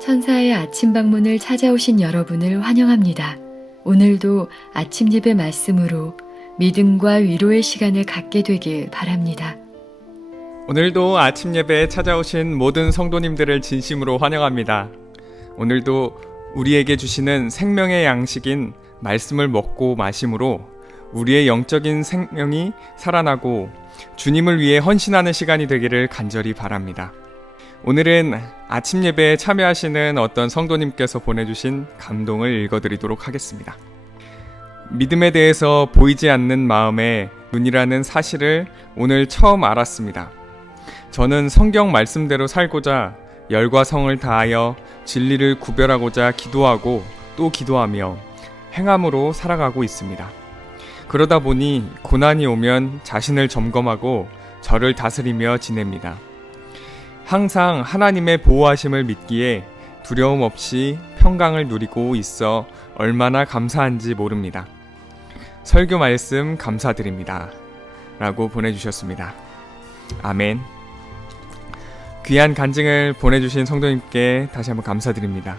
천사의 아침 방문을 찾아오신 여러분을 환영합니다. 오늘도 아침 예배 말씀으로 믿음과 위로의 시간을 갖게 되길 바랍니다. 오늘도 아침 예배에 찾아오신 모든 성도님들을 진심으로 환영합니다. 오늘도 우리에게 주시는 생명의 양식인 말씀을 먹고 마심으로 우리의 영적인 생명이 살아나고 주님을 위해 헌신하는 시간이 되기를 간절히 바랍니다. 오늘은 아침 예배에 참여하시는 어떤 성도님께서 보내주신 감동을 읽어드리도록 하겠습니다. 믿음에 대해서 보이지 않는 마음의 눈이라는 사실을 오늘 처음 알았습니다. 저는 성경 말씀대로 살고자 열과 성을 다하여 진리를 구별하고자 기도하고 또 기도하며 행함으로 살아가고 있습니다. 그러다 보니 고난이 오면 자신을 점검하고 저를 다스리며 지냅니다. 항상 하나님의 보호하심을 믿기에 두려움 없이 평강을 누리고 있어 얼마나 감사한지 모릅니다. 설교 말씀 감사드립니다. 라고 보내주셨습니다. 아멘. 귀한 간증을 보내주신 성도님께 다시 한번 감사드립니다.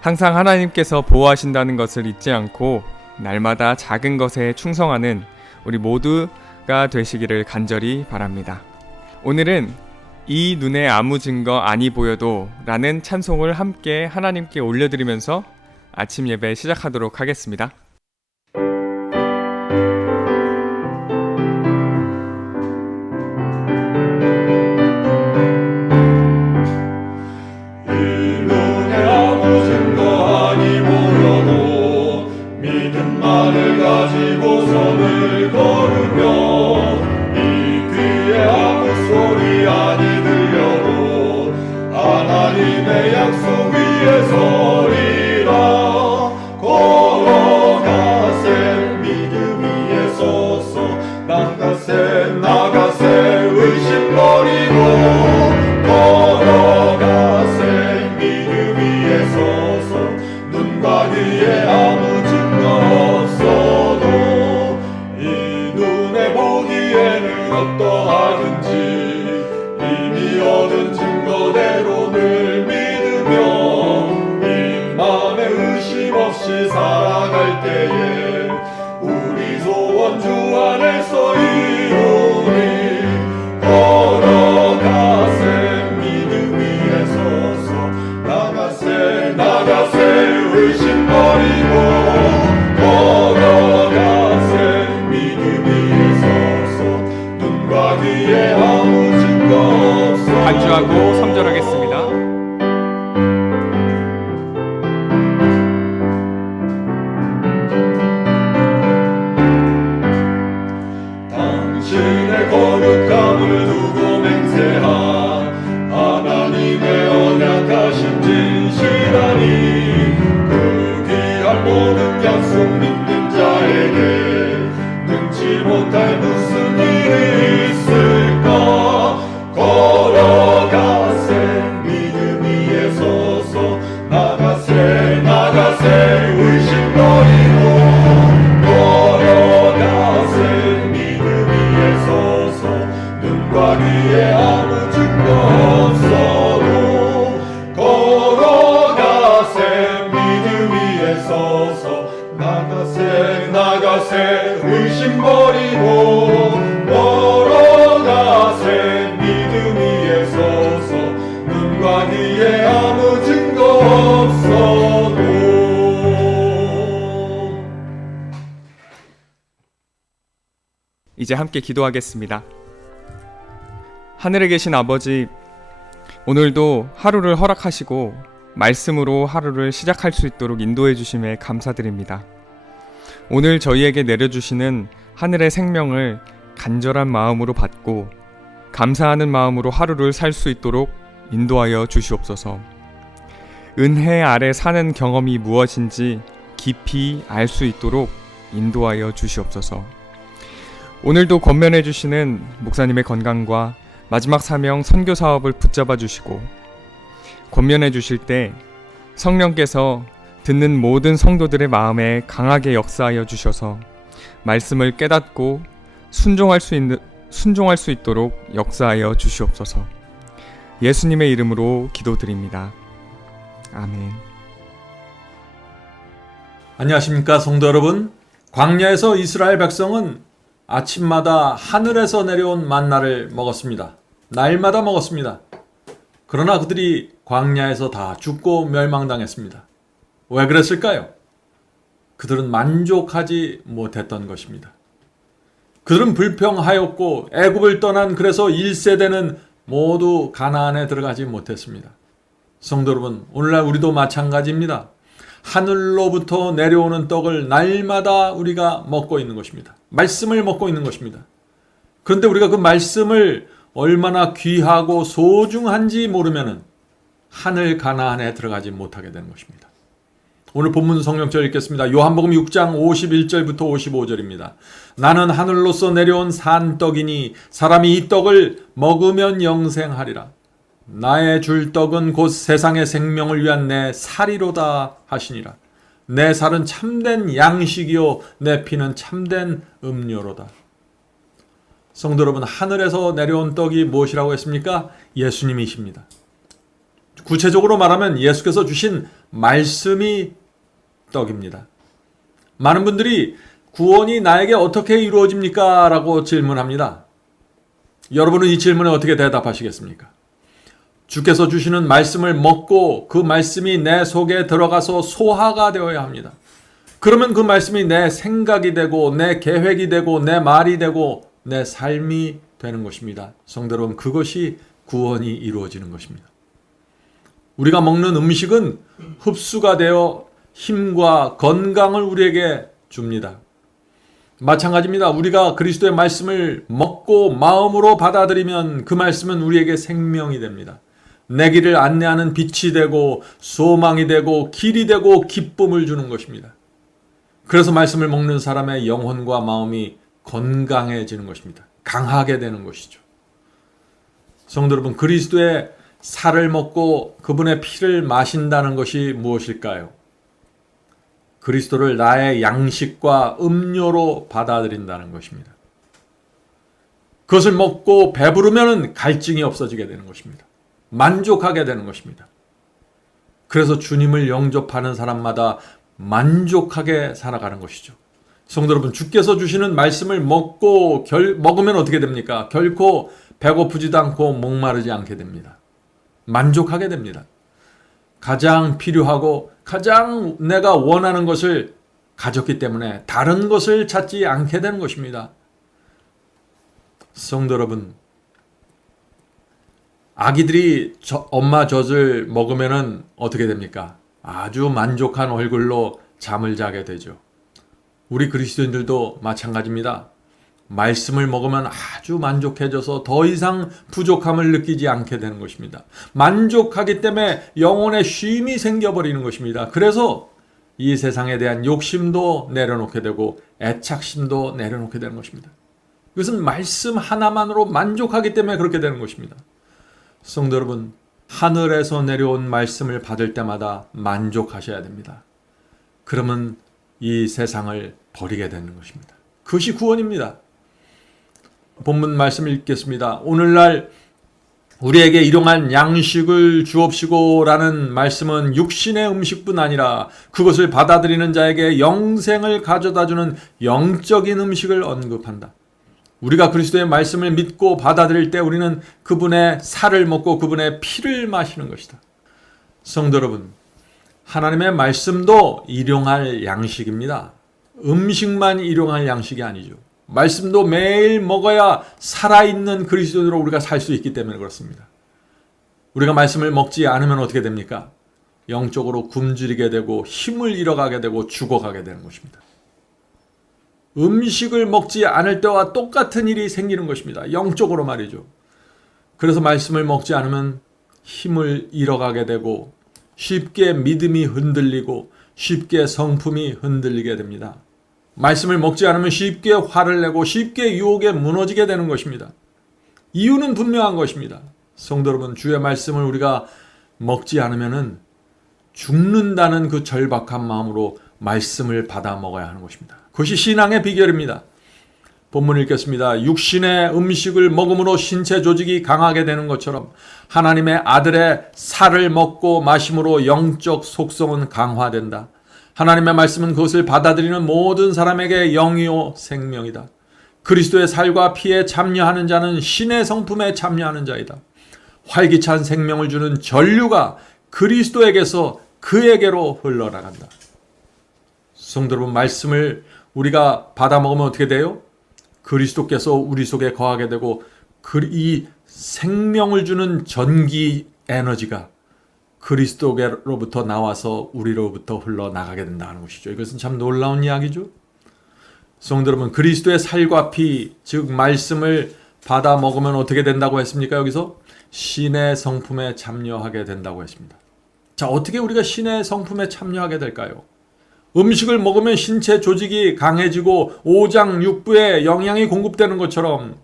항상 하나님께서 보호하신다는 것을 잊지 않고 날마다 작은 것에 충성하는 우리 모두가 되시기를 간절히 바랍니다. 오늘은 이 눈에 아무 증거 아니 보여도 라는 찬송을 함께 하나님께 올려드리면서 아침 예배 시작하도록 하겠습니다. 믿음만을 가지고 손을 걸으며 이 귀에 아무 소리 아니 들려도 하나님의 약속 위에 서리라. 걸어가세 믿음 위에 서서 나가세 의심 버리고 걸어가세 믿음 위에 서서 눈과 귀에 아무 없어도 이 눈에 보기에는 어떠하든지 이미 얻은 증거대로 늘 믿으며 이 맘에 의심 없이 살아갈 때에 우리 소원 주 안에서 이루리. 걸어가세 믿음 위에 서서 나가세 의심 버리고 걸어가세 믿음 위에 서서 눈과 귀에 아무 증거 없어. 간주하고 3절 하겠습니다. 당신의 거룩함을 두고 맹세한 하나님의 언약하신 진실하니 그 귀한 모든 약속 믿는 자에게 능치 못할 무슨 일이 있을까. 걸어가세 믿음 위에 서서 나가세 의심 버리고 걸어가세 믿음 위에 서서 눈과 귀에 아무 증거 없어도 걸어가세 믿음 위에 서서 나가세 의심 버리고 걸어가세 믿음 위에 서서 눈과 귀에 아무 증거 없어도. 이제 함께 기도하겠습니다. 하늘에 계신 아버지, 오늘도 하루를 허락하시고 말씀으로 하루를 시작할 수 있도록 인도해 주심에 감사드립니다. 오늘 저희에게 내려주시는 하늘의 생명을 간절한 마음으로 받고 감사하는 마음으로 하루를 살 수 있도록 인도하여 주시옵소서. 은혜 아래 사는 경험이 무엇인지 깊이 알 수 있도록 인도하여 주시옵소서. 오늘도 권면해 주시는 목사님의 건강과 마지막 사명 선교 사업을 붙잡아 주시고 권면해 주실 때 성령께서 듣는 모든 성도들의 마음에 강하게 역사하여 주셔서 말씀을 깨닫고 순종할 수 있도록 역사하여 주시옵소서. 예수님의 이름으로 기도드립니다. 아멘. 안녕하십니까 성도 여러분. 광야에서 이스라엘 백성은 아침마다 하늘에서 내려온 만나를 먹었습니다. 날마다 먹었습니다. 그러나 그들이 광야에서 다 죽고 멸망당했습니다. 왜 그랬을까요? 그들은 만족하지 못했던 것입니다. 그들은 불평하였고 애굽을 떠난 그래서 1세대는 모두 가나안에 들어가지 못했습니다. 성도 여러분, 오늘날 우리도 마찬가지입니다. 하늘로부터 내려오는 떡을 날마다 우리가 먹고 있는 것입니다. 말씀을 먹고 있는 것입니다. 그런데 우리가 그 말씀을 얼마나 귀하고 소중한지 모르면 하늘 가나안에 들어가지 못하게 되는 것입니다. 오늘 본문 성경절 읽겠습니다. 요한복음 6장 51절부터 55절입니다. 나는 하늘로서 내려온 산떡이니 사람이 이 떡을 먹으면 영생하리라. 나의 줄 떡은 곧 세상의 생명을 위한 내 살이로다 하시니라. 내 살은 참된 양식이요 내 피는 참된 음료로다. 성도 여러분, 하늘에서 내려온 떡이 무엇이라고 했습니까? 예수님이십니다. 구체적으로 말하면 예수께서 주신 말씀이 떡입니다. 많은 분들이 구원이 나에게 어떻게 이루어집니까? 라고 질문합니다. 여러분은 이 질문에 어떻게 대답하시겠습니까? 주께서 주시는 말씀을 먹고 그 말씀이 내 속에 들어가서 소화가 되어야 합니다. 그러면 그 말씀이 내 생각이 되고 내 계획이 되고 내 말이 되고 내 삶이 되는 것입니다. 성도 여러분, 그것이 구원이 이루어지는 것입니다. 우리가 먹는 음식은 흡수가 되어 힘과 건강을 우리에게 줍니다. 마찬가지입니다. 우리가 그리스도의 말씀을 먹고 마음으로 받아들이면 그 말씀은 우리에게 생명이 됩니다. 내 길을 안내하는 빛이 되고 소망이 되고 길이 되고 기쁨을 주는 것입니다. 그래서 말씀을 먹는 사람의 영혼과 마음이 건강해지는 것입니다. 강하게 되는 것이죠. 성도 여러분, 그리스도의 살을 먹고 그분의 피를 마신다는 것이 무엇일까요? 그리스도를 나의 양식과 음료로 받아들인다는 것입니다. 그것을 먹고 배부르면 갈증이 없어지게 되는 것입니다. 만족하게 되는 것입니다. 그래서 주님을 영접하는 사람마다 만족하게 살아가는 것이죠. 성도 여러분, 주께서 주시는 말씀을 먹으면 어떻게 됩니까? 결코 배고프지도 않고 목마르지 않게 됩니다. 만족하게 됩니다. 가장 필요하고 가장 내가 원하는 것을 가졌기 때문에 다른 것을 찾지 않게 되는 것입니다. 성도 여러분, 아기들이 엄마 젖을 먹으면 어떻게 됩니까? 아주 만족한 얼굴로 잠을 자게 되죠. 우리 그리스도인들도 마찬가지입니다. 말씀을 먹으면 아주 만족해져서 더 이상 부족함을 느끼지 않게 되는 것입니다. 만족하기 때문에 영혼의 쉼이 생겨버리는 것입니다. 그래서 이 세상에 대한 욕심도 내려놓게 되고 애착심도 내려놓게 되는 것입니다. 이것은 말씀 하나만으로 만족하기 때문에 그렇게 되는 것입니다. 성도 여러분, 하늘에서 내려온 말씀을 받을 때마다 만족하셔야 됩니다. 그러면 이 세상을 버리게 되는 것입니다. 그것이 구원입니다. 본문 말씀 읽겠습니다. 오늘날 우리에게 일용할 양식을 주옵시고 라는 말씀은 육신의 음식뿐 아니라 그것을 받아들이는 자에게 영생을 가져다주는 영적인 음식을 언급한다. 우리가 그리스도의 말씀을 믿고 받아들일 때 우리는 그분의 살을 먹고 그분의 피를 마시는 것이다. 성도 여러분, 하나님의 말씀도 일용할 양식입니다. 음식만 일용할 양식이 아니죠. 말씀도 매일 먹어야 살아있는 그리스도인으로 우리가 살 수 있기 때문에 그렇습니다. 우리가 말씀을 먹지 않으면 어떻게 됩니까? 영적으로 굶주리게 되고 힘을 잃어가게 되고 죽어가게 되는 것입니다. 음식을 먹지 않을 때와 똑같은 일이 생기는 것입니다. 영적으로 말이죠. 그래서 말씀을 먹지 않으면 힘을 잃어가게 되고 쉽게 믿음이 흔들리고 쉽게 성품이 흔들리게 됩니다. 말씀을 먹지 않으면 쉽게 화를 내고 쉽게 유혹에 무너지게 되는 것입니다. 이유는 분명한 것입니다. 성도 여러분, 주의 말씀을 우리가 먹지 않으면 죽는다는 그 절박한 마음으로 말씀을 받아 먹어야 하는 것입니다. 그것이 신앙의 비결입니다. 본문 읽겠습니다. 육신의 음식을 먹음으로 신체 조직이 강하게 되는 것처럼 하나님의 아들의 살을 먹고 마심으로 영적 속성은 강화된다. 하나님의 말씀은 그것을 받아들이는 모든 사람에게 영이요 생명이다. 그리스도의 살과 피에 참여하는 자는 신의 성품에 참여하는 자이다. 활기찬 생명을 주는 전류가 그리스도에게서 그에게로 흘러나간다. 성도 여러분, 말씀을 우리가 받아 먹으면 어떻게 돼요? 그리스도께서 우리 속에 거하게 되고 이 생명을 주는 전기 에너지가 그리스도로부터 나와서 우리로부터 흘러나가게 된다는 것이죠. 이것은 참 놀라운 이야기죠. 성도 여러분, 그리스도의 살과 피, 즉 말씀을 받아 먹으면 어떻게 된다고 했습니까? 여기서 신의 성품에 참여하게 된다고 했습니다. 자, 어떻게 우리가 신의 성품에 참여하게 될까요? 음식을 먹으면 신체 조직이 강해지고 오장육부에 영양이 공급되는 것처럼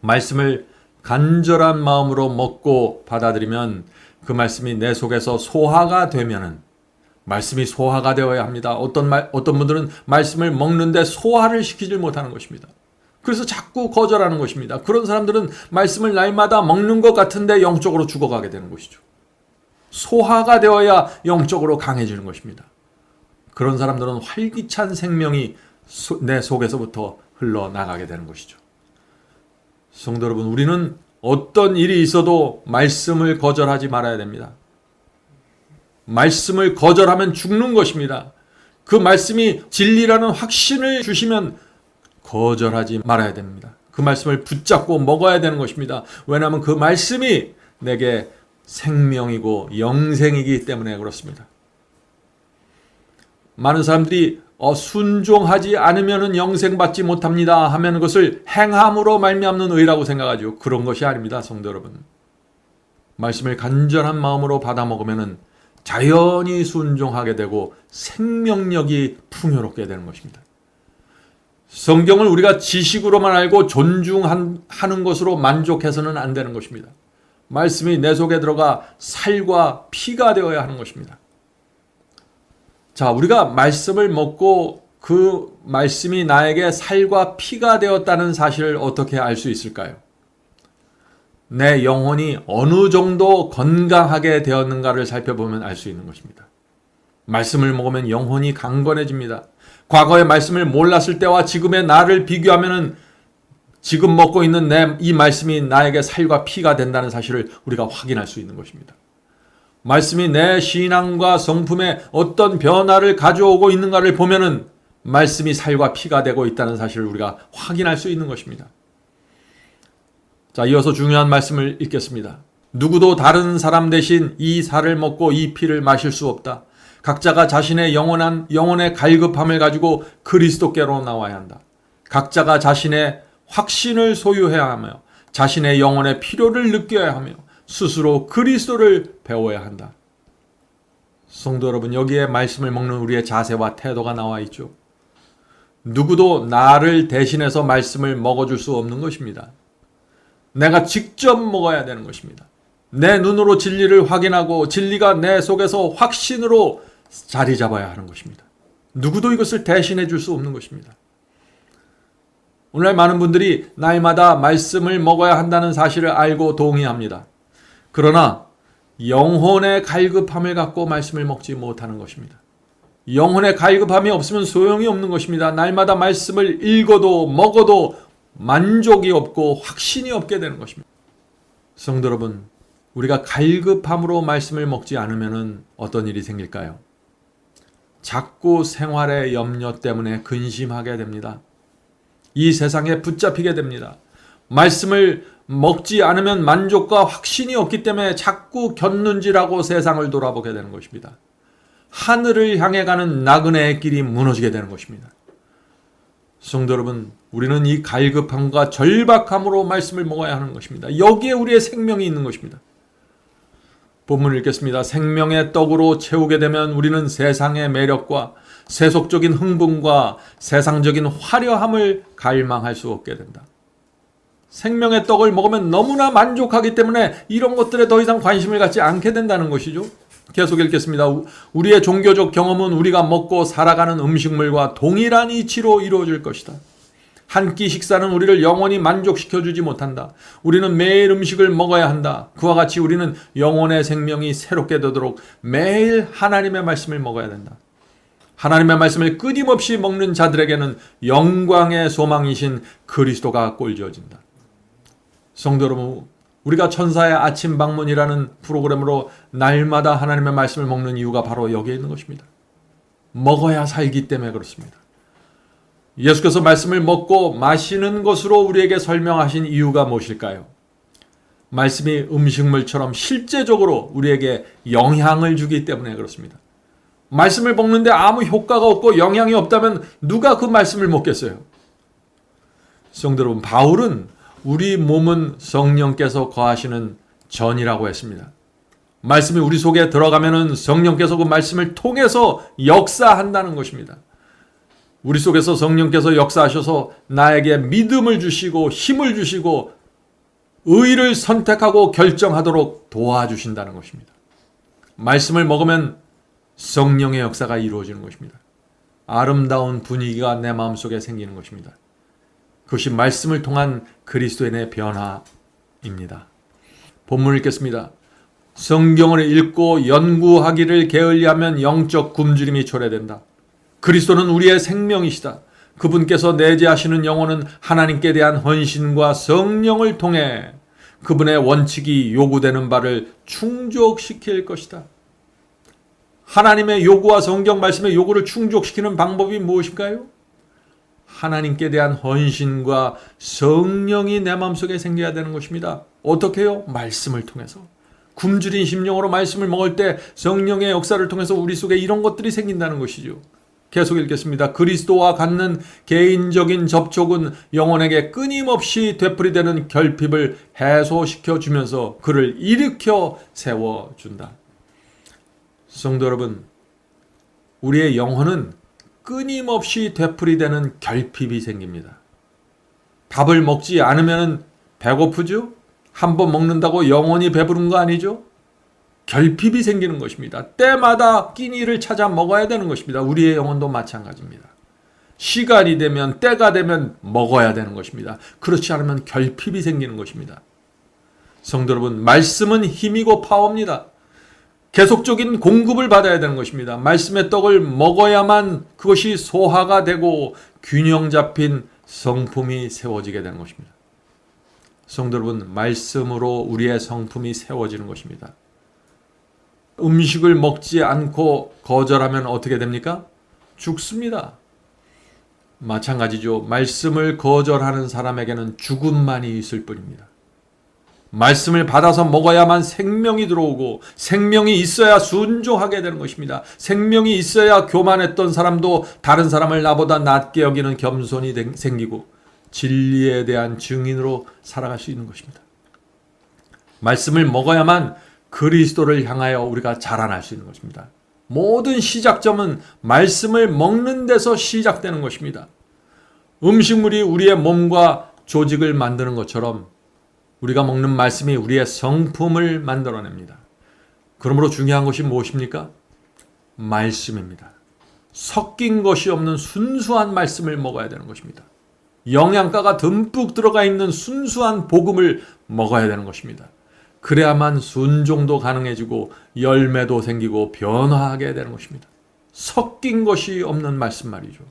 말씀을 간절한 마음으로 먹고 받아들이면 그 말씀이 내 속에서 소화가 되면은, 말씀이 소화가 되어야 합니다. 어떤 분들은 말씀을 먹는데 소화를 시키질 못하는 것입니다. 그래서 자꾸 거절하는 것입니다. 그런 사람들은 말씀을 날마다 먹는 것 같은데 영적으로 죽어가게 되는 것이죠. 소화가 되어야 영적으로 강해지는 것입니다. 그런 사람들은 활기찬 생명이 내 속에서부터 흘러나가게 되는 것이죠. 성도 여러분, 우리는 어떤 일이 있어도 말씀을 거절하지 말아야 됩니다. 말씀을 거절하면 죽는 것입니다. 그 말씀이 진리라는 확신을 주시면 거절하지 말아야 됩니다. 그 말씀을 붙잡고 먹어야 되는 것입니다. 왜냐하면 그 말씀이 내게 생명이고 영생이기 때문에 그렇습니다. 많은 사람들이 순종하지 않으면 영생받지 못합니다 하면 그것을 행함으로 말미암는 의라고 생각하죠. 그런 것이 아닙니다, 성도 여러분. 말씀을 간절한 마음으로 받아 먹으면 자연히 순종하게 되고 생명력이 풍요롭게 되는 것입니다. 성경을 우리가 지식으로만 알고 존중하는 것으로 만족해서는 안 되는 것입니다. 말씀이 내 속에 들어가 살과 피가 되어야 하는 것입니다. 자, 우리가 말씀을 먹고 그 말씀이 나에게 살과 피가 되었다는 사실을 어떻게 알 수 있을까요? 내 영혼이 어느 정도 건강하게 되었는가를 살펴보면 알 수 있는 것입니다. 말씀을 먹으면 영혼이 강건해집니다. 과거의 말씀을 몰랐을 때와 지금의 나를 비교하면 지금 먹고 있는 이 말씀이 나에게 살과 피가 된다는 사실을 우리가 확인할 수 있는 것입니다. 말씀이 내 신앙과 성품에 어떤 변화를 가져오고 있는가를 보면은 말씀이 살과 피가 되고 있다는 사실을 우리가 확인할 수 있는 것입니다. 자, 이어서 중요한 말씀을 읽겠습니다. 누구도 다른 사람 대신 이 살을 먹고 이 피를 마실 수 없다. 각자가 자신의 영혼의 갈급함을 가지고 그리스도께로 나와야 한다. 각자가 자신의 확신을 소유해야 하며 자신의 영혼의 필요를 느껴야 하며 스스로 그리스도를 배워야 한다. 성도 여러분, 여기에 말씀을 먹는 우리의 자세와 태도가 나와 있죠. 누구도 나를 대신해서 말씀을 먹어줄 수 없는 것입니다. 내가 직접 먹어야 되는 것입니다. 내 눈으로 진리를 확인하고 진리가 내 속에서 확신으로 자리 잡아야 하는 것입니다. 누구도 이것을 대신해 줄 수 없는 것입니다. 오늘날 많은 분들이 날마다 말씀을 먹어야 한다는 사실을 알고 동의합니다. 그러나 영혼의 갈급함을 갖고 말씀을 먹지 못하는 것입니다. 영혼의 갈급함이 없으면 소용이 없는 것입니다. 날마다 말씀을 읽어도 먹어도 만족이 없고 확신이 없게 되는 것입니다. 성도 여러분, 우리가 갈급함으로 말씀을 먹지 않으면 어떤 일이 생길까요? 자꾸 생활의 염려 때문에 근심하게 됩니다. 이 세상에 붙잡히게 됩니다. 말씀을 먹지 않으면 만족과 확신이 없기 때문에 자꾸 곁눈질하고 세상을 돌아보게 되는 것입니다. 하늘을 향해 가는 나그네의 길이 무너지게 되는 것입니다. 성도 여러분, 우리는 이 갈급함과 절박함으로 말씀을 먹어야 하는 것입니다. 여기에 우리의 생명이 있는 것입니다. 본문을 읽겠습니다. 생명의 떡으로 채우게 되면 우리는 세상의 매력과 세속적인 흥분과 세상적인 화려함을 갈망할 수 없게 된다. 생명의 떡을 먹으면 너무나 만족하기 때문에 이런 것들에 더 이상 관심을 갖지 않게 된다는 것이죠. 계속 읽겠습니다. 우리의 종교적 경험은 우리가 먹고 살아가는 음식물과 동일한 이치로 이루어질 것이다. 한 끼 식사는 우리를 영원히 만족시켜주지 못한다. 우리는 매일 음식을 먹어야 한다. 그와 같이 우리는 영혼의 생명이 새롭게 되도록 매일 하나님의 말씀을 먹어야 된다. 하나님의 말씀을 끊임없이 먹는 자들에게는 영광의 소망이신 그리스도가 꼴지어진다. 성도 여러분, 우리가 천사의 아침 방문이라는 프로그램으로 날마다 하나님의 말씀을 먹는 이유가 바로 여기에 있는 것입니다. 먹어야 살기 때문에 그렇습니다. 예수께서 말씀을 먹고 마시는 것으로 우리에게 설명하신 이유가 무엇일까요? 말씀이 음식물처럼 실제적으로 우리에게 영향을 주기 때문에 그렇습니다. 말씀을 먹는데 아무 효과가 없고 영향이 없다면 누가 그 말씀을 먹겠어요? 성도 여러분, 바울은 우리 몸은 성령께서 거하시는 전이라고 했습니다. 말씀이 우리 속에 들어가면은 성령께서 그 말씀을 통해서 역사한다는 것입니다. 우리 속에서 성령께서 역사하셔서 나에게 믿음을 주시고 힘을 주시고 의를 선택하고 결정하도록 도와주신다는 것입니다. 말씀을 먹으면 성령의 역사가 이루어지는 것입니다. 아름다운 분위기가 내 마음속에 생기는 것입니다. 그것이 말씀을 통한 그리스도인의 변화입니다. 본문을 읽겠습니다. 성경을 읽고 연구하기를 게을리하면 영적 굶주림이 초래된다. 그리스도는 우리의 생명이시다. 그분께서 내재하시는 영혼은 하나님께 대한 헌신과 성령을 통해 그분의 원칙이 요구되는 바를 충족시킬 것이다. 하나님의 요구와 성경 말씀의 요구를 충족시키는 방법이 무엇일까요? 하나님께 대한 헌신과 성령이 내 마음속에 생겨야 되는 것입니다. 어떻게 해요? 말씀을 통해서. 굶주린 심령으로 말씀을 먹을 때 성령의 역사를 통해서 우리 속에 이런 것들이 생긴다는 것이죠. 계속 읽겠습니다. 그리스도와 갖는 개인적인 접촉은 영혼에게 끊임없이 되풀이되는 결핍을 해소시켜 주면서 그를 일으켜 세워준다. 성도 여러분, 우리의 영혼은 끊임없이 되풀이되는 결핍이 생깁니다. 밥을 먹지 않으면 배고프죠? 한번 먹는다고 영원히 배부른 거 아니죠? 결핍이 생기는 것입니다. 때마다 끼니를 찾아 먹어야 되는 것입니다. 우리의 영혼도 마찬가지입니다. 시간이 되면 때가 되면 먹어야 되는 것입니다. 그렇지 않으면 결핍이 생기는 것입니다. 성도 여러분, 말씀은 힘이고 파워입니다. 계속적인 공급을 받아야 되는 것입니다. 말씀의 떡을 먹어야만 그것이 소화가 되고 균형 잡힌 성품이 세워지게 되는 것입니다. 성도 여러분, 말씀으로 우리의 성품이 세워지는 것입니다. 음식을 먹지 않고 거절하면 어떻게 됩니까? 죽습니다. 마찬가지죠. 말씀을 거절하는 사람에게는 죽음만이 있을 뿐입니다. 말씀을 받아서 먹어야만 생명이 들어오고 생명이 있어야 순종하게 되는 것입니다. 생명이 있어야 교만했던 사람도 다른 사람을 나보다 낮게 여기는 겸손이 생기고 진리에 대한 증인으로 살아갈 수 있는 것입니다. 말씀을 먹어야만 그리스도를 향하여 우리가 자라날 수 있는 것입니다. 모든 시작점은 말씀을 먹는 데서 시작되는 것입니다. 음식물이 우리의 몸과 조직을 만드는 것처럼 우리가 먹는 말씀이 우리의 성품을 만들어냅니다. 그러므로 중요한 것이 무엇입니까? 말씀입니다. 섞인 것이 없는 순수한 말씀을 먹어야 되는 것입니다. 영양가가 듬뿍 들어가 있는 순수한 복음을 먹어야 되는 것입니다. 그래야만 순종도 가능해지고 열매도 생기고 변화하게 되는 것입니다. 섞인 것이 없는 말씀 말이죠.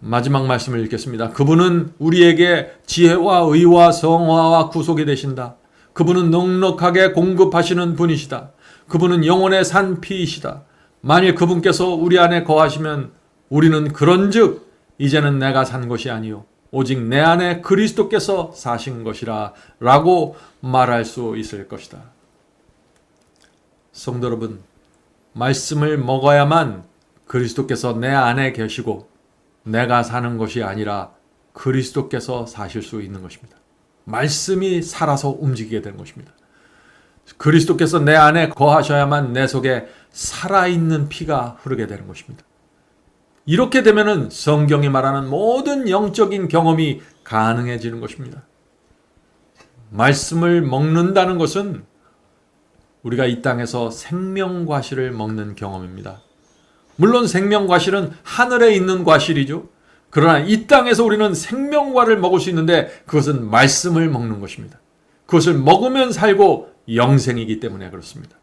마지막 말씀을 읽겠습니다. 그분은 우리에게 지혜와 의와 성화와 구속이 되신다. 그분은 넉넉하게 공급하시는 분이시다. 그분은 영혼의 산 피이시다. 만일 그분께서 우리 안에 거하시면 우리는 그런즉 이제는 내가 산 것이 아니요 오직 내 안에 그리스도께서 사신 것이라 라고 말할 수 있을 것이다. 성도 여러분, 말씀을 먹어야만 그리스도께서 내 안에 계시고 내가 사는 것이 아니라 그리스도께서 사실 수 있는 것입니다. 말씀이 살아서 움직이게 되는 것입니다. 그리스도께서 내 안에 거하셔야만 내 속에 살아있는 피가 흐르게 되는 것입니다. 이렇게 되면은 성경이 말하는 모든 영적인 경험이 가능해지는 것입니다. 말씀을 먹는다는 것은 우리가 이 땅에서 생명과실을 먹는 경험입니다. 물론 생명과실은 하늘에 있는 과실이죠. 그러나 이 땅에서 우리는 생명과를 먹을 수 있는데 그것은 말씀을 먹는 것입니다. 그것을 먹으면 살고 영생이기 때문에 그렇습니다.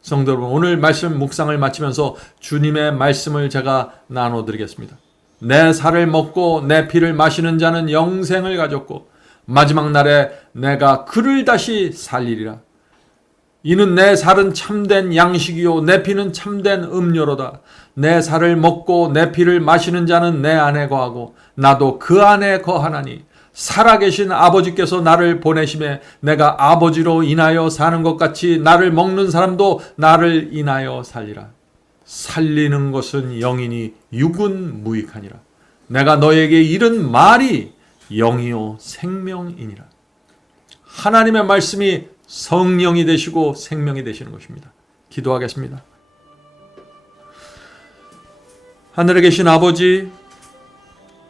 성도 여러분, 오늘 말씀 묵상을 마치면서 주님의 말씀을 제가 나눠드리겠습니다. 내 살을 먹고 내 피를 마시는 자는 영생을 가졌고 마지막 날에 내가 그를 다시 살리리라. 이는 내 살은 참된 양식이요 내 피는 참된 음료로다. 내 살을 먹고 내 피를 마시는 자는 내 안에 거하고 나도 그 안에 거하나니 살아계신 아버지께서 나를 보내심에 내가 아버지로 인하여 사는 것 같이 나를 먹는 사람도 나를 인하여 살리라. 살리는 것은 영이니 육은 무익하니라. 내가 너에게 이른 말이 영이요 생명이니라. 하나님의 말씀이 성령이 되시고 생명이 되시는 것입니다. 기도하겠습니다. 하늘에 계신 아버지,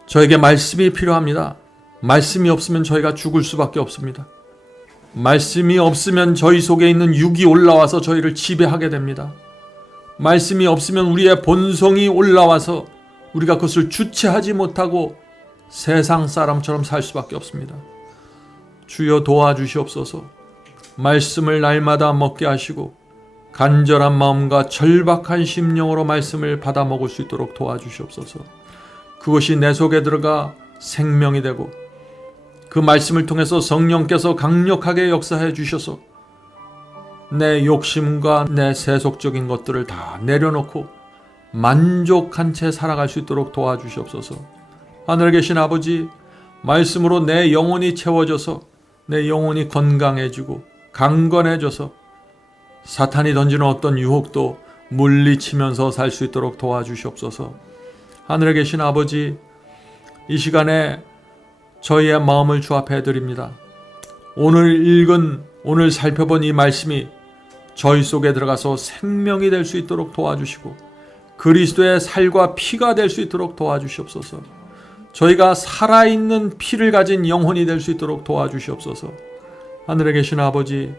저에게 말씀이 필요합니다. 말씀이 없으면 저희가 죽을 수밖에 없습니다. 말씀이 없으면 저희 속에 있는 육이 올라와서 저희를 지배하게 됩니다. 말씀이 없으면 우리의 본성이 올라와서 우리가 그것을 주체하지 못하고 세상 사람처럼 살 수밖에 없습니다. 주여 도와주시옵소서. 말씀을 날마다 먹게 하시고 간절한 마음과 절박한 심령으로 말씀을 받아 먹을 수 있도록 도와주시옵소서. 그것이 내 속에 들어가 생명이 되고 그 말씀을 통해서 성령께서 강력하게 역사해 주셔서 내 욕심과 내 세속적인 것들을 다 내려놓고 만족한 채 살아갈 수 있도록 도와주시옵소서. 하늘에 계신 아버지, 말씀으로 내 영혼이 채워져서 내 영혼이 건강해지고 강건해져서 사탄이 던지는 어떤 유혹도 물리치면서 살 수 있도록 도와주시옵소서. 하늘에 계신 아버지, 이 시간에 저희의 마음을 주 앞에 드립니다. 오늘 살펴본 이 말씀이 저희 속에 들어가서 생명이 될 수 있도록 도와주시고 그리스도의 살과 피가 될 수 있도록 도와주시옵소서. 저희가 살아있는 피를 가진 영혼이 될 수 있도록 도와주시옵소서. 하늘에 계신 아버지,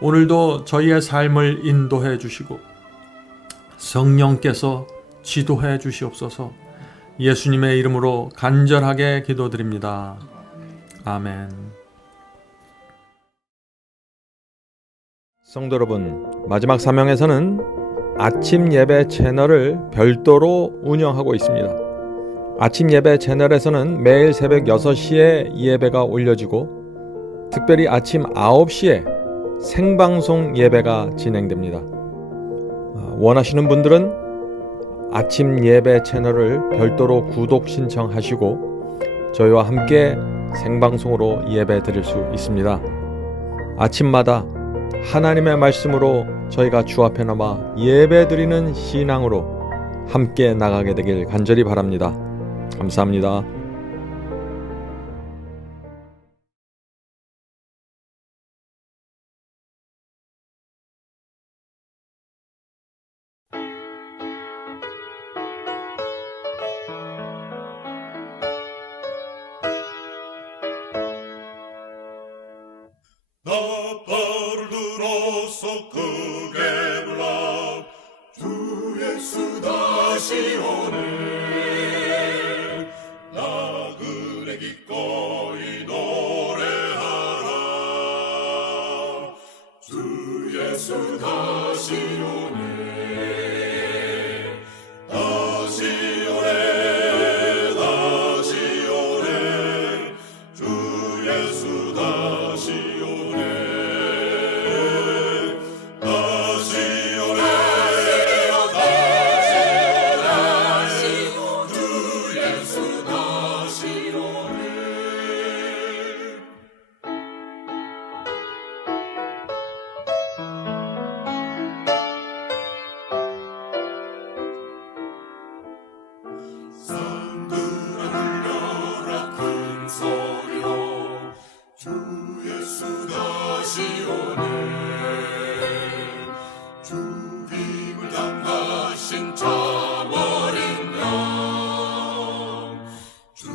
오늘도 저희의 삶을 인도해 주시고 성령께서 지도해 주시옵소서. 예수님의 이름으로 간절하게 기도드립니다. 아멘. 성도 여러분, 마지막 사명에서는 아침 예배 채널을 별도로 운영하고 있습니다. 아침 예배 채널에서는 매일 새벽 6시에 예배가 올려지고 특별히 아침 9시에 생방송 예배가 진행됩니다. 원하시는 분들은 아침 예배 채널을 별도로 구독 신청하시고 저희와 함께 생방송으로 예배 드릴 수 있습니다. 아침마다 하나님의 말씀으로 저희가 주 앞에 나와 예배 드리는 신앙으로 함께 나가게 되길 간절히 바랍니다. 감사합니다. 나팔을 들어서 크게 불러 주 예수 다시 오네. 나그네 기꺼이 노래하라. 주 예수 다시 오네. 다시 오네. 다시 오네. 주 예수 다시 오네. 죽임을 당하신 자 어린 양 주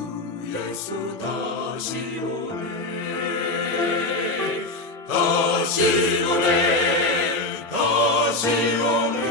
예수 다시 오네. 다시 오네. 다시 오네.